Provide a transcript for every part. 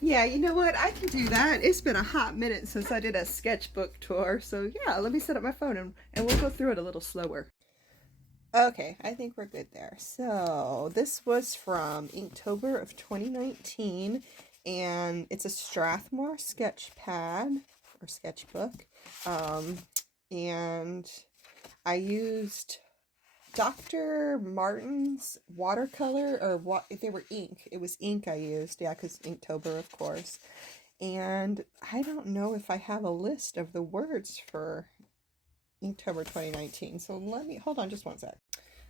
Yeah, you know what? I can do that. It's been a hot minute since I did a sketchbook tour. So yeah, let me set up my phone and we'll go through it a little slower. Okay, I think we're good there. So this was from Inktober of 2019, and it's a Strathmore sketch pad or sketchbook. Um, and I used Dr. Martin's watercolor, or what if they were ink. It was ink I used, yeah, because Inktober, of course. And I don't know if I have a list of the words for Inktober 2019. So let me hold on just one sec.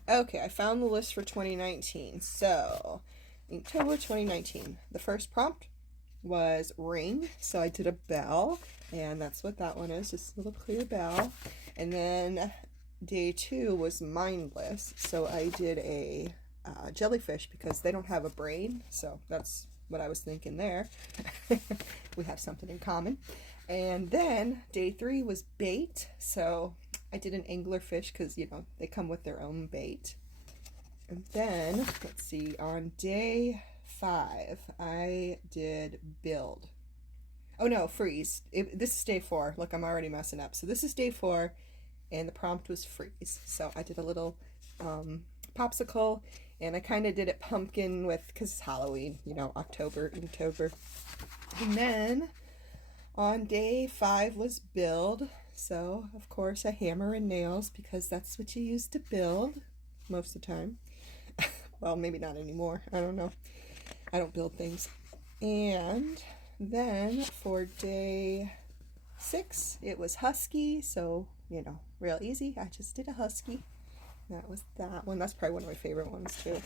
Okay, I found the list for 2019. So, Inktober 2019. The first prompt was ring. So I did a bell, and that's what that one is, just a little clear bell. And then day 2 was mindless. So I did a jellyfish because they don't have a brain. So that's what I was thinking there. We have something in common. And then day 3 was bait. So I did an anglerfish because, you know, they come with their own bait. And then, let's see, on day 5, I did build. Oh no, freeze. This is day 4. Look, I'm already messing up. So this is day 4, and the prompt was freeze. So I did a little popsicle, and I kind of did it pumpkin with, because it's Halloween, you know, October. And then on day 5 was build. So, of course, a hammer and nails because that's what you use to build most of the time. Well, maybe not anymore. I don't know. I don't build things. And then for day 6, it was husky. So, you know, real easy. I just did a husky. That was that one. That's probably one of my favorite ones, too.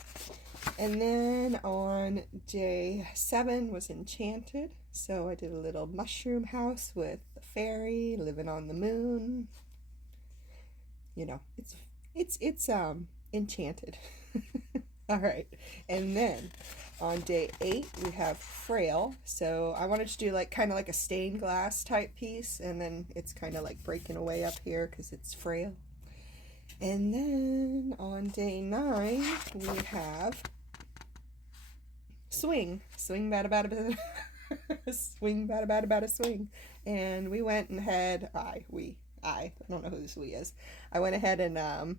And then on day 7 was enchanted. So I did a little mushroom house with a fairy living on the moon. You know, it's enchanted. All right. And then on day 8 we have frail. So I wanted to do like kind of like a stained glass type piece, and then it's kind of like breaking away up here because it's frail. And then on day 9 we have swing, swing bada bada bada, swing bada bada bada swing. And we went and had I don't know who this we is. I went ahead and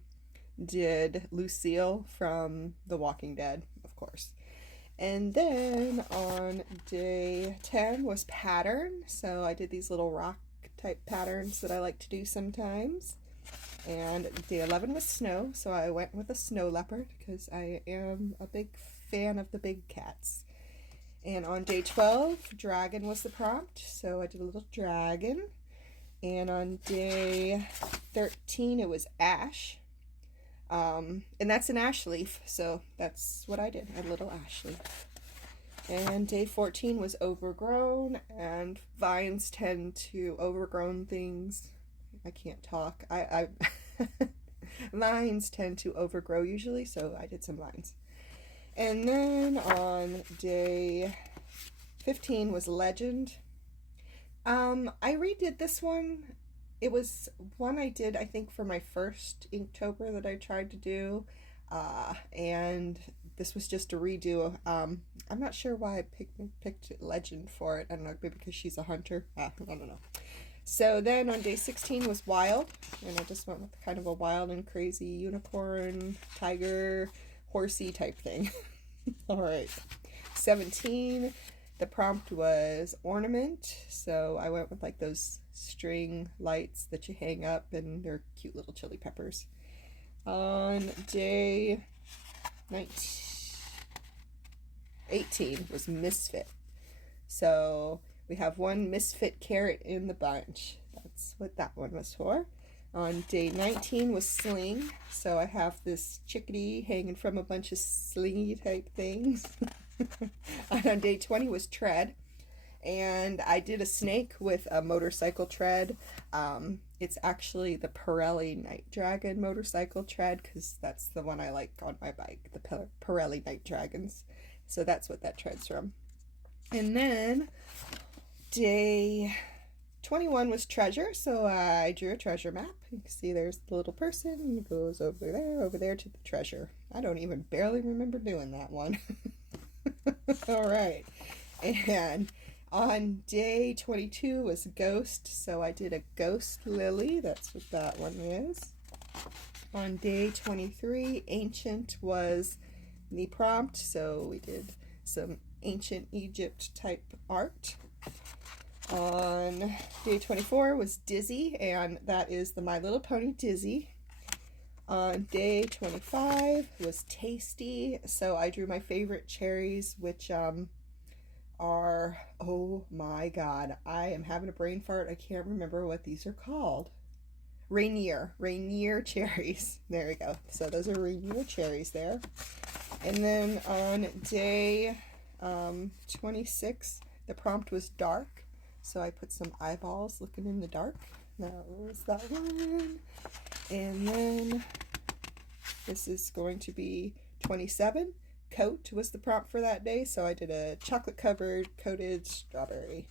did Lucille from The Walking Dead, of course. And then on day 10 was pattern. So I did these little rock type patterns that I like to do sometimes. And day 11 was snow, so I went with a snow leopard because I am a big fan of the big cats. And on day 12, dragon was the prompt, so I did a little dragon. And on day 13, it was ash. And that's an ash leaf, so that's what I did, a little ash leaf. And day 14 was overgrown, and vines tend to overgrown things. I can't talk. I Vines tend to overgrow usually, so I did some vines. And then on day 15 was legend. I redid this one. It was one I did, I think, for my first Inktober that I tried to do. And this was just a redo. I'm not sure why I picked legend for it. I don't know, maybe because she's a hunter. I don't know. So then on day 16 was wild, and I just went with kind of a wild and crazy unicorn, tiger, horsey type thing. All right. 17, the prompt was ornament, so I went with like those string lights that you hang up, and they're cute little chili peppers. On day 18 was misfit. So we have one misfit carrot in the bunch. That's what that one was for. On day 19 was sling. So I have this chickadee hanging from a bunch of slingy type things. And on day 20 was tread. And I did a snake with a motorcycle tread. It's actually the Pirelli Night Dragon motorcycle tread because that's the one I like on my bike, the Pirelli Night Dragons. So that's what that tread's from. And then day 21 was treasure, so I drew a treasure map. You can see there's the little person, it goes over there to the treasure. I don't even barely remember doing that one. All right. And on day 22 was Ghost, so I did a Ghost Lily. That's what that one is. On day 23, Ancient was the prompt, so we did some ancient Egypt type art. On day 24 was Dizzy, and that is the My Little Pony Dizzy. On day 25 was Tasty, so I drew my favorite cherries, which are, oh my god, I am having a brain fart. I can't remember what these are called. Rainier cherries. There we go. So those are Rainier cherries there. And then on day 26, the prompt was Dark, so I put some eyeballs looking in the dark. That was that one. And then this is going to be 27. Coat was the prompt for that day, so I did a chocolate covered coated strawberry.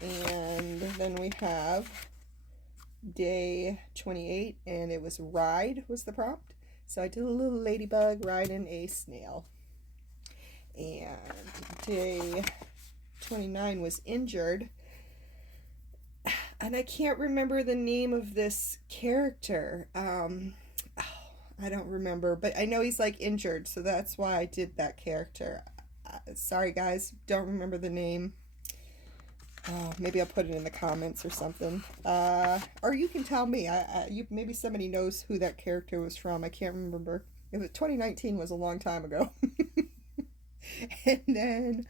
And then we have day 28, and it was Ride was the prompt, so I did a little ladybug riding a snail. And day 29 was Injured, and I can't remember the name of this character. I don't remember, but I know he's like injured, so that's why I did that character. Sorry guys, don't remember the name. Maybe I'll put it in the comments or something. Or you can tell me. Maybe somebody knows who that character was from. I can't remember. It was 2019 was a long time ago. And then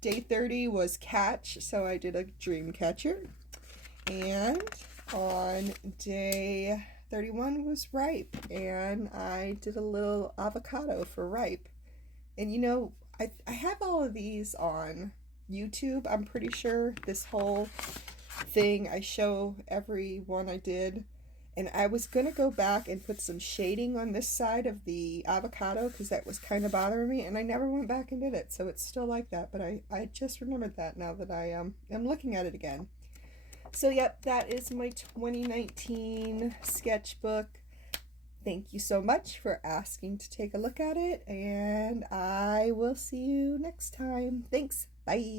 day 30 was Catch, so I did a dream catcher. And on day 31 was Ripe, and I did a little avocado for Ripe. And you know, I have all of these on YouTube. I'm pretty sure this whole thing I show every one I did, and I was gonna go back and put some shading on this side of the avocado because that was kind of bothering me, and I never went back and did it, so it's still like that. But I just remembered that now that I am looking at it again. So yep, that is my 2019 sketchbook. Thank you so much for asking to take a look at it, and I will see you next time. Thanks. Bye.